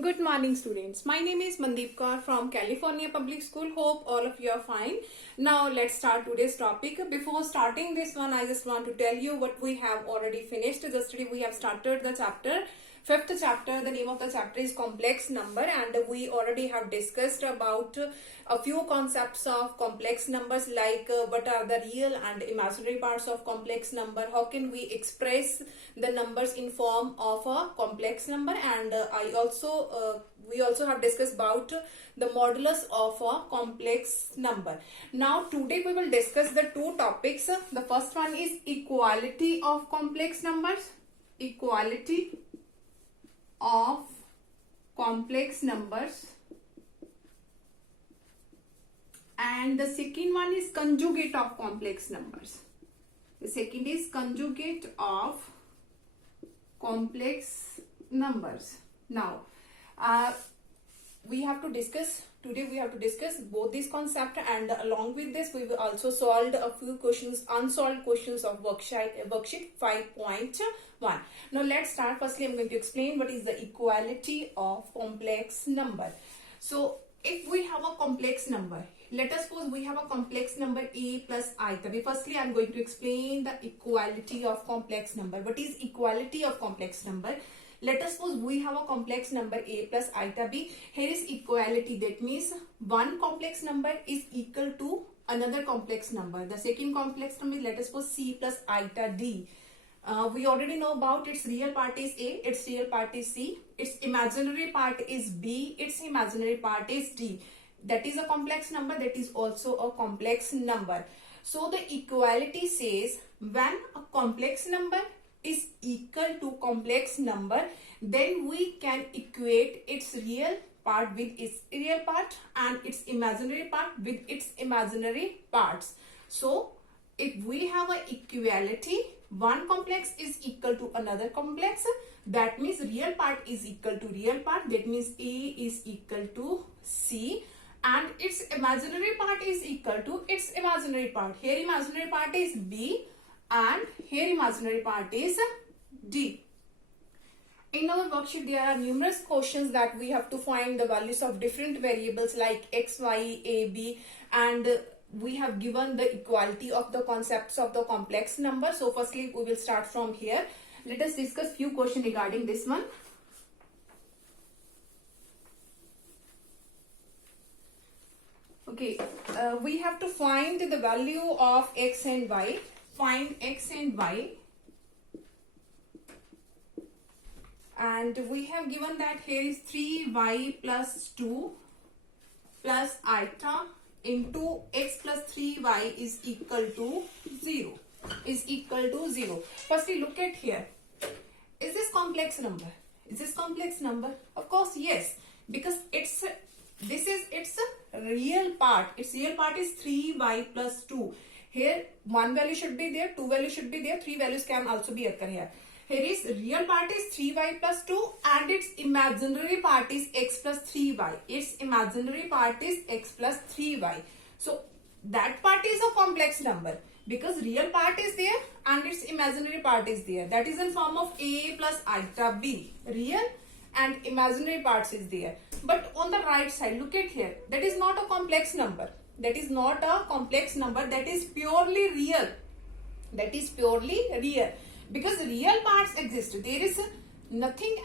Good morning, students. My name is Mandeep Kaur from California Public School. Hope all of you are fine. Now, let's start today's topic. Before starting this one, I just want to tell you what we have already finished. Yesterday, we have started the fifth chapter. The name of the chapter is complex number, and we already have discussed about a few concepts of complex numbers, like what are the real and imaginary parts of complex number, how can we express the numbers in form of a complex number, and we also have discussed about the modulus of a complex number. Now today we will discuss the two topics. The first one is equality of complex numbers. Equality of complex numbers. And the second one is conjugate of complex numbers. The second is conjugate of complex numbers. Now, we have to discuss both these concepts, and along with this we will also solve a few questions, unsolved questions of worksheet 5.1. Now let's start. Firstly, I'm going to explain what is the equality of complex number. So if we have a complex number, let us suppose we have a complex number a plus iota b. Firstly, I'm going to explain the equality of complex number. What is equality of complex number? Let us suppose we have a complex number a plus iota b. Here is equality. That means one complex number is equal to another complex number. The second complex number is, let us suppose, c plus iota d. We already know about its real part is a, its real part is c, its imaginary part is b, its imaginary part is d. That is a complex number, that is also a complex number. So the equality says when a complex number is equal to complex number, then we can equate its real part with its real part and its imaginary part with its imaginary parts. So if we have an equality, one complex is equal to another complex, that means real part is equal to real part, that means a is equal to c, and its imaginary part is equal to its imaginary part. Here imaginary part is b and here imaginary part is d. In our worksheet, there are numerous questions that we have to find the values of different variables like x, y, a, b, and we have given the equality of the concepts of the complex number. So firstly, we will start from here. Let us discuss few questions regarding this one. Okay, we have to find the value of x and y. Find x and y, and we have given that here is 3y plus 2 plus iota into x plus 3y is equal to 0. Firstly, look at here. Is this complex number? Is this complex number? Of course, yes, because its real part. Its real part is 3y plus 2. Here one value should be there, two values should be there, three values can also be occur here. Here is real part is 3y plus 2 and its imaginary part is x plus 3y. Its imaginary part is x plus 3y. So that part is a complex number because real part is there and its imaginary part is there. That is in form of a plus iota b. Real and imaginary parts is there. But on the right side, look at here. That is not a complex number. That is not a complex number. That is purely real. That is purely real. Because real parts exist. There is nothing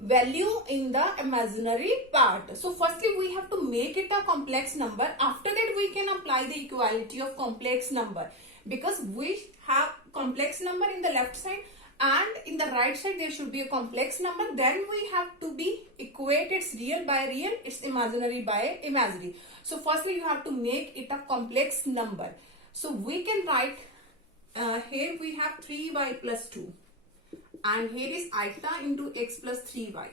value in the imaginary part. So firstly, we have to make it a complex number. After that, we can apply the equality of complex number. Because we have complex number in the left side and in the right side there should be a complex number. Then we have to be equate its real by real, its imaginary by imaginary. So firstly, you have to make it a complex number. So we can write here we have 3y plus 2 and here is iota into x plus 3y.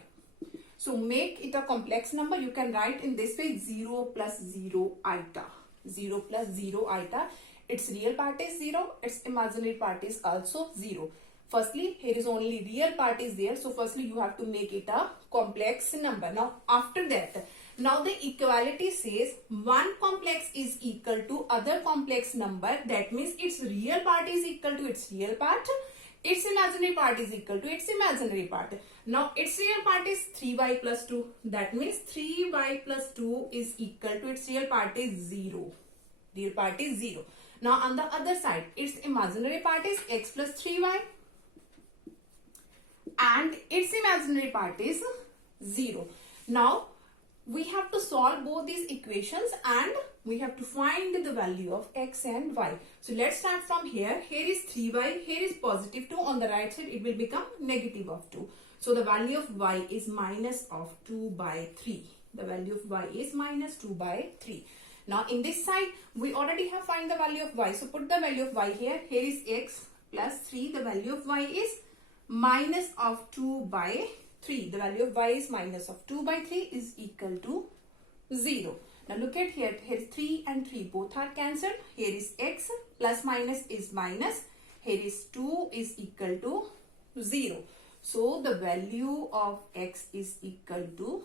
So make it a complex number. You can write in this way 0 plus 0 iota. 0 plus 0 iota. Its real part is 0. Its imaginary part is also 0. Firstly, here is only real part is there. So firstly, you have to make it a complex number. Now after that, now the equality says one complex is equal to other complex number. That means its real part is equal to its real part. Its imaginary part is equal to its imaginary part. Now its real part is 3y plus 2. That means 3y plus 2 is equal to its real part is 0. Real part is 0. Now on the other side, its imaginary part is x plus 3y. And its imaginary part is 0. Now we have to solve both these equations and we have to find the value of x and y. So let's start from here. Here is 3y, here is positive 2. On the right side it will become negative of 2. So the value of y is minus of 2 by 3. The value of y is minus 2 by 3. Now in this side we already have find the value of y. So put the value of y here. Here is x plus 3. The value of y is minus of 2 by 3. The value of y is minus of 2 by 3 is equal to 0. Now look at here. Here 3 and 3 both are cancelled. Here is x plus minus is minus. Here is 2 is equal to 0. So the value of x is equal to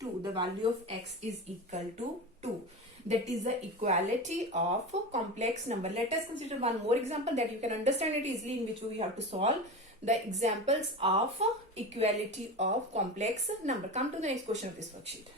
2. The value of x is equal to 2. That is the equality of complex number. Let us consider one more example that you can understand it easily, in which we have to solve the examples of equality of complex number. Come to the next question of this worksheet.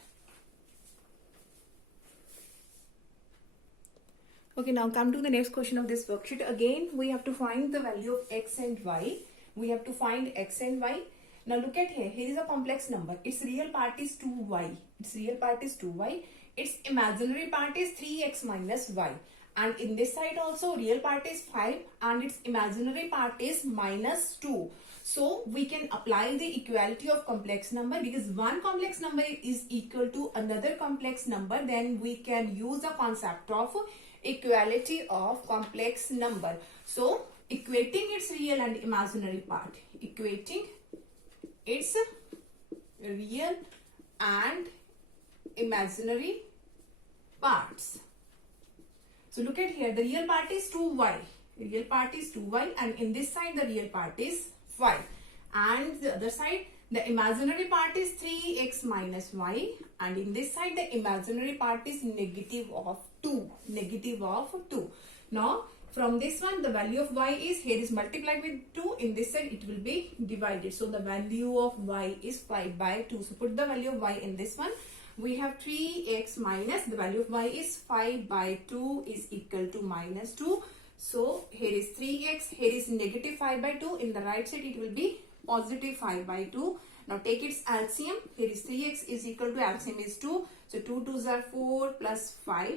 Okay, now come to the next question of this worksheet. Again, we have to find the value of x and y. We have to find x and y. Now look at here. Here is a complex number. Its real part is 2y. Its real part is 2y. Its imaginary part is 3x minus y. And in this side also real part is 5 and its imaginary part is minus 2. So we can apply the equality of complex number, because one complex number is equal to another complex number. Then we can use the concept of equality of complex number. So equating its real and imaginary part. Equating its real and imaginary parts. So look at here, the real part is 2y. Real part is 2y, and in this side the real part is 5. And the other side, the imaginary part is 3x minus y, and in this side the imaginary part is negative of 2. Negative of 2. Now from this one the value of y is, here is multiplied with 2, in this side it will be divided. So the value of y is 5 by 2. So put the value of y in this one. We have 3x minus, the value of y is 5 by 2 is equal to minus 2. So here is 3x, here is negative 5 by 2. In the right side it will be positive 5 by 2. Now take its LCM. Here is 3x is equal to LCM is 2. So 2 2s are 4 plus 5.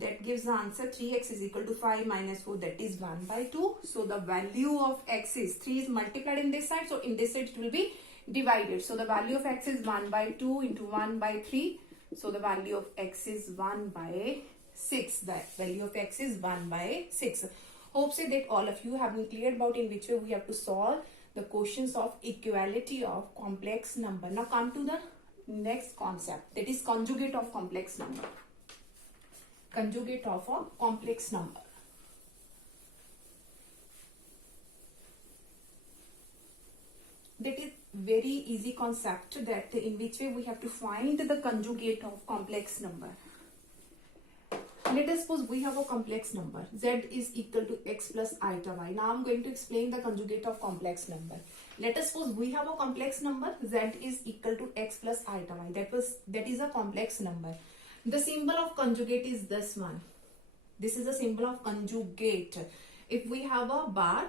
That gives the answer 3x is equal to 5 minus 4, that is 1 by 2. So the value of x is 3 is multiplied in this side. So in this side it will be divided. So the value of x is 1 by 2 into 1 by 3. So the value of x is 1 by 6. The value of x is 1 by 6. Hope say that all of you have been clear about in which way we have to solve the questions of equality of complex number. Now come to the next concept, that is conjugate of complex number. Conjugate of a complex number. That is very easy concept, that in which way we have to find the conjugate of complex number. Let us suppose we have a complex number, z is equal to x plus iota y. Now I am going to explain the conjugate of complex number. Let us suppose we have a complex number, z is equal to x plus iota y. That is a complex number. The symbol of conjugate is this one. This is a symbol of conjugate. If we have a bar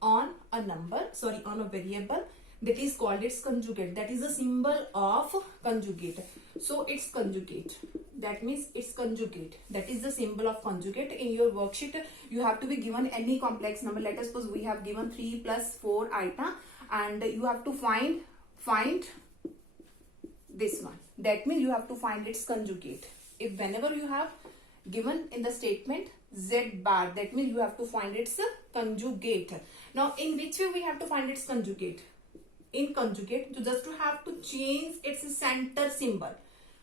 on a number, on a variable, that is called its conjugate. That is a symbol of conjugate. So it's conjugate. That means it's conjugate. That is the symbol of conjugate. In your worksheet, you have to be given any complex number. Let us suppose we have given 3 plus 4 iota, and you have to find this one. That means you have to find its conjugate. If whenever you have given in the statement z bar, that means you have to find its conjugate. Now in which way we have to find its conjugate? In conjugate, you just have to change its center symbol.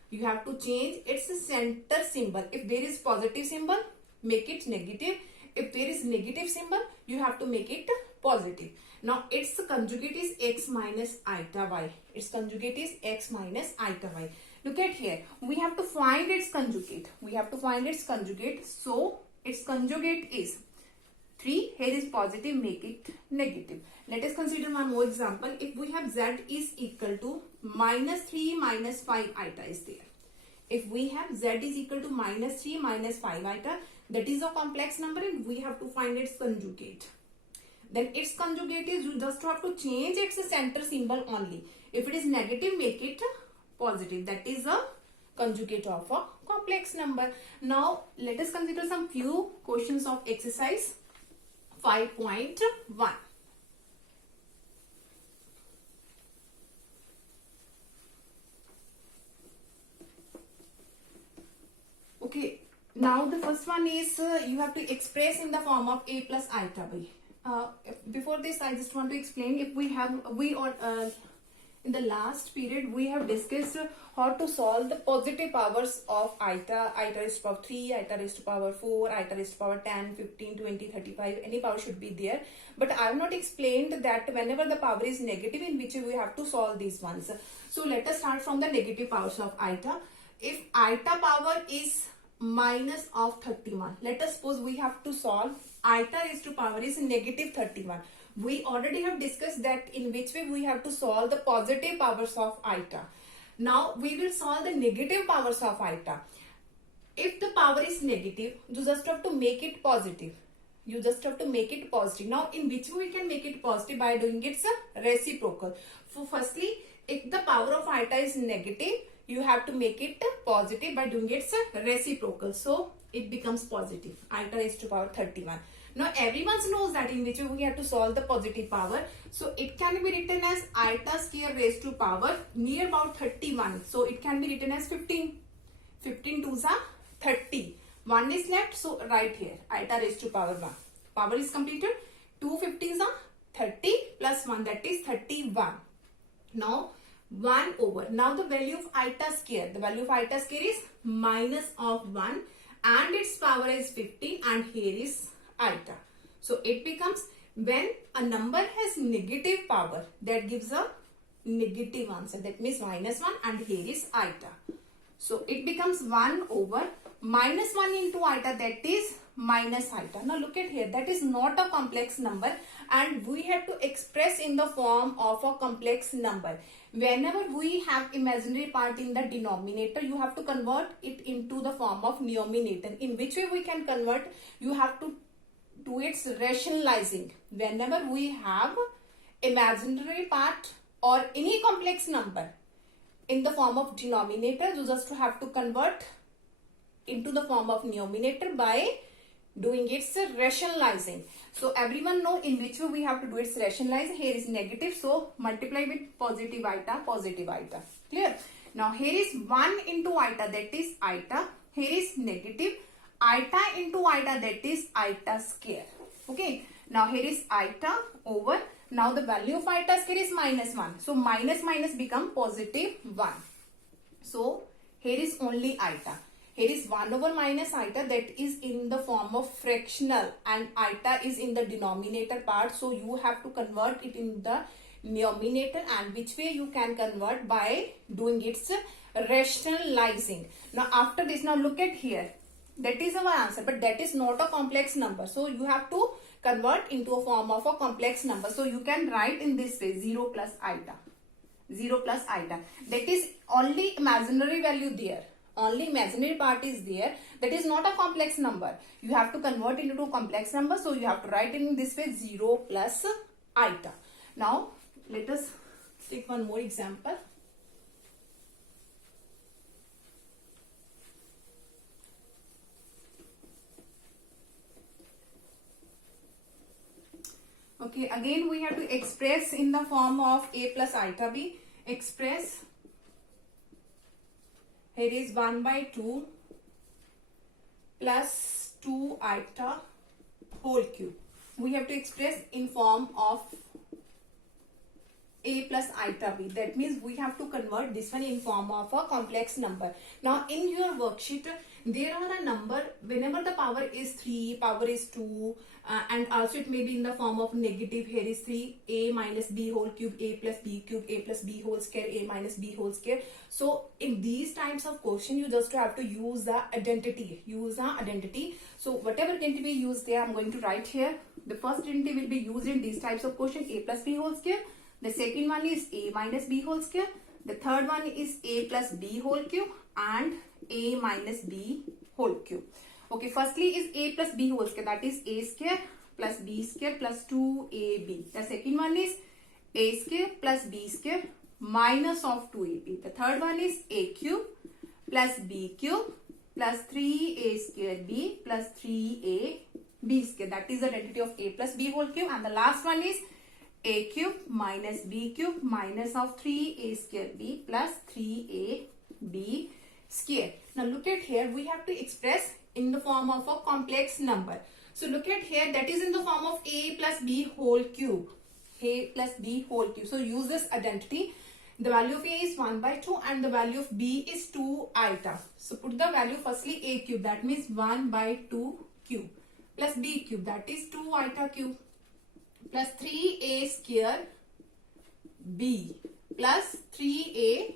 You have to change its center symbol. If there is positive symbol, make it negative. If there is negative symbol, you have to make it positive. Now its conjugate is x minus iota y. Its conjugate is x minus iota y. Look at here. We have to find its conjugate. We have to find its conjugate. So its conjugate is 3. Here is positive, make it negative. Let us consider one more example. If we have z is equal to minus 3 minus 5 iota is there. If we have z is equal to minus 3 minus 5 iota, that is a complex number and we have to find its conjugate. Then its conjugate is, you just have to change its center symbol only. If it is negative, make it positive. That is a conjugate of a complex number. Now let us consider some few questions of exercise 5.1. Okay, now the first one is you have to express in the form of a plus iota b. Before this, I just want to explain. If in the last period we have discussed how to solve the positive powers of iota. Iota raised to power 3, iota raised to power 4, iota raised to power 10, 15, 20, 35. Any power should be there. But I have not explained that whenever the power is negative, in which we have to solve these ones. So let us start from the negative powers of iota. If iota power is minus of 31, let us suppose we have to solve iota raised to power is negative 31. We already have discussed that in which way we have to solve the positive powers of iota. Now we will solve the negative powers of iota. If the power is negative, you just have to make it positive. You just have to make it positive. Now in which way we can make it positive? By doing its reciprocal. So firstly, if the power of iota is negative, you have to make it positive by doing its reciprocal. So it becomes positive. Iota raised to power 31. Now everyone knows that in which way we have to solve the positive power. So it can be written as iota square raised to power near about 31. So it can be written as 15. 15 twos are 30. 1 is left. So right here iota raised to power 1. Power is completed. 2 15s are 30 plus 1, that is 31. Now 1 over. Now the value of iota square. The value of iota square is minus of 1 and its power is 15 and here is iota. So it becomes, when a number has negative power, that gives a negative answer. That means minus 1 and here is iota. So it becomes 1 over minus 1 into iota, that is minus iota. Now look at here, that is not a complex number and we have to express in the form of a complex number. Whenever we have imaginary part in the denominator, you have to convert it into the form of numerator. In which way we can convert? You have to do its rationalizing. Whenever we have imaginary part or any complex number in the form of denominator, you just have to convert into the form of numerator by doing its rationalizing. So everyone know in which way we have to do its rationalizing. Here is negative, so multiply with positive iota, positive iota. Clear? Now here is 1 into iota, that is iota. Here is negative iota into iota, that is iota square. Okay. Now here is iota over. Now the value of iota square is minus 1. So minus minus become positive 1. So here is only iota. Here is 1 over minus iota, that is in the form of fractional and iota is in the denominator part. So you have to convert it in the numerator, and which way you can convert? By doing its rationalizing. Now after this, now look at here. That is our answer, but that is not a complex number. So you have to convert into a form of a complex number. So you can write in this way 0 plus iota. 0 plus iota. That is only imaginary value there. Only imaginary part is there. That is not a complex number. You have to convert it into a complex number. So you have to write it in this way 0 plus iota. Now let us take one more example. Okay, again we have to express in the form of a plus iota b. Express. Here is 1 by 2 plus 2 iota whole cube. We have to express in form of a plus iota b. That means we have to convert this one in form of a complex number. Now in your worksheet, there are a number whenever the power is 3, power is 2, and also it may be in the form of negative. Here is 3a minus b whole cube, a plus b cube, a plus b whole square, a minus b whole square. So in these types of question, you just have to use the identity. So whatever identity we use there, I'm going to write here. The first identity will be used in these types of question, a plus b whole square. The second one is a minus b whole square. The third one is a plus b whole cube and a minus b whole cube. Okay, firstly is a plus b whole square, that is a square plus b square plus 2ab. The second one is a square plus b square minus of 2ab. The third one is a cube plus b cube plus 3a square b plus 3a b square. That is the identity of a plus b whole cube. And the last one is a cube minus b cube minus of 3a square b plus 3a b square. Now look at here, we have to express in the form of a complex number. So look at here, that is in the form of a plus b whole cube. A plus b whole cube. So use this identity. The value of a is 1 by 2 and the value of b is 2 iota. So put the value firstly a cube, that means 1 by 2 cube plus b cube, that is 2 iota cube plus 3a square b plus 3a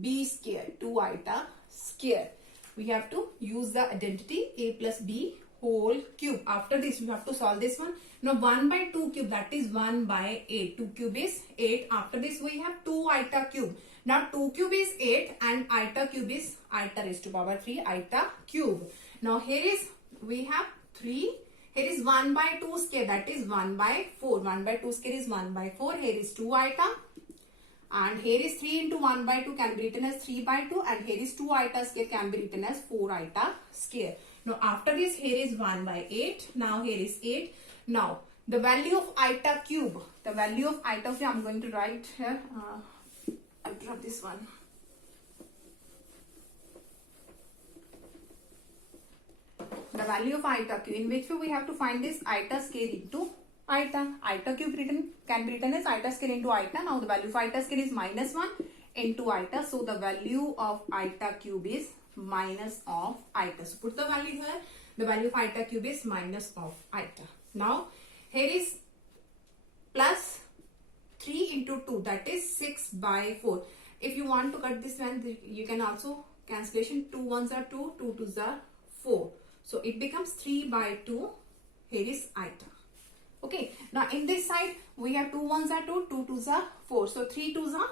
b square, 2 iota square. We have to use the identity a plus b whole cube. After this, you have to solve this one. Now 1 by 2 cube, that is 1 by 8. 2 cube is 8. After this, we have 2 iota cube. Now 2 cube is 8 and iota cube is iota raised to power 3 iota cube. Now here is, we have 3. Here is 1 by 2 square, that is 1 by 4. 1 by 2 square is 1 by 4. Here is 2 iota. And here is 3 into 1 by 2 can be written as 3 by 2. And here is 2 iota square can be written as 4 iota square. Now after this, here is 1 by 8. Now here is 8. Now the value of iota cube. The value of iota cube, I'm going to write here. I'll draw this one. The value of iota cube, in which way we have to find this iota square into iota. Iota cube can be written as iota square into iota. Now the value of iota square is minus 1 into iota. So the value of iota cube is minus of iota. So put the value here. The value of iota cube is minus of iota. Now here is plus 3 into 2, that is 6 by 4. If you want to cut this one, you can also cancellation. 2 ones are 2, 2 twos are 4. So it becomes 3 by 2. Here is iota. Okay. Now in this side, we have 2 ones are 2, 2 twos are 4. So 3 twos are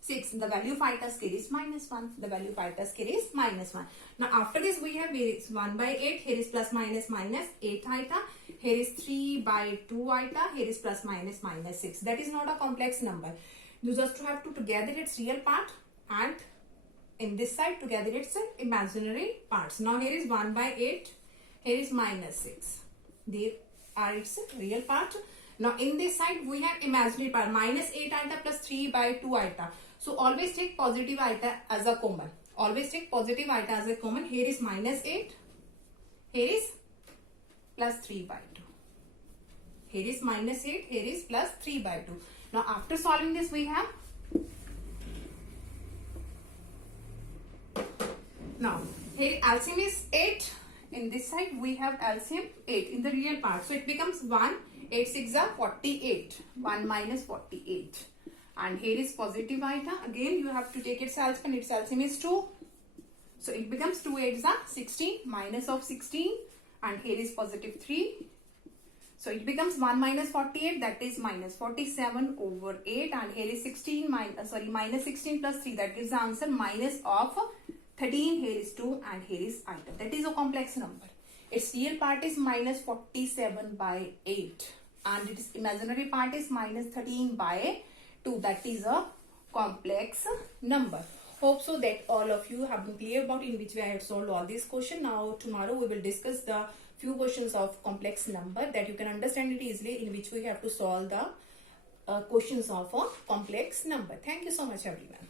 6. The value of iota square is minus 1. The value of iota square is minus 1. Now after this, we have 1 by 8. Here is plus minus minus 8 iota. Here is 3 by 2 iota. Here is plus minus minus 6. That is not a complex number. You just have to gather its real part, and in this side to gather its imaginary parts. Now here is 1 by 8. Here is minus 6. There are its real part. Now in this side we have imaginary part, minus 8 iota plus 3 by 2 iota. So always take positive iota as a common. Always take positive iota as a common. Here is minus 8. Here is plus 3 by 2. Here is minus 8. Here is plus 3 by 2. Now after solving this, we have, now here LCM is 8. In this side we have LCM 8 in the real part. So it becomes 1. 8 6 are 48. 1 minus 48. And here is positive iota. Again you have to take its LCM. Its LCM is 2. So it becomes 2 8s are 16. Minus of 16. And here is positive 3. So it becomes 1 minus 48, that is minus 47 over 8, and here is 16 minus 16 plus 3, that gives the answer minus of 13. Here is 2 and here is iota. That is a complex number. Its real part is minus 47 by 8 and its imaginary part is minus 13 by 2. That is a complex number. Hope so that all of you have been clear about in which way I have solved all these questions. Now tomorrow we will discuss the few questions of complex number that you can understand it easily, in which we have to solve the questions of a complex number. Thank you so much everyone.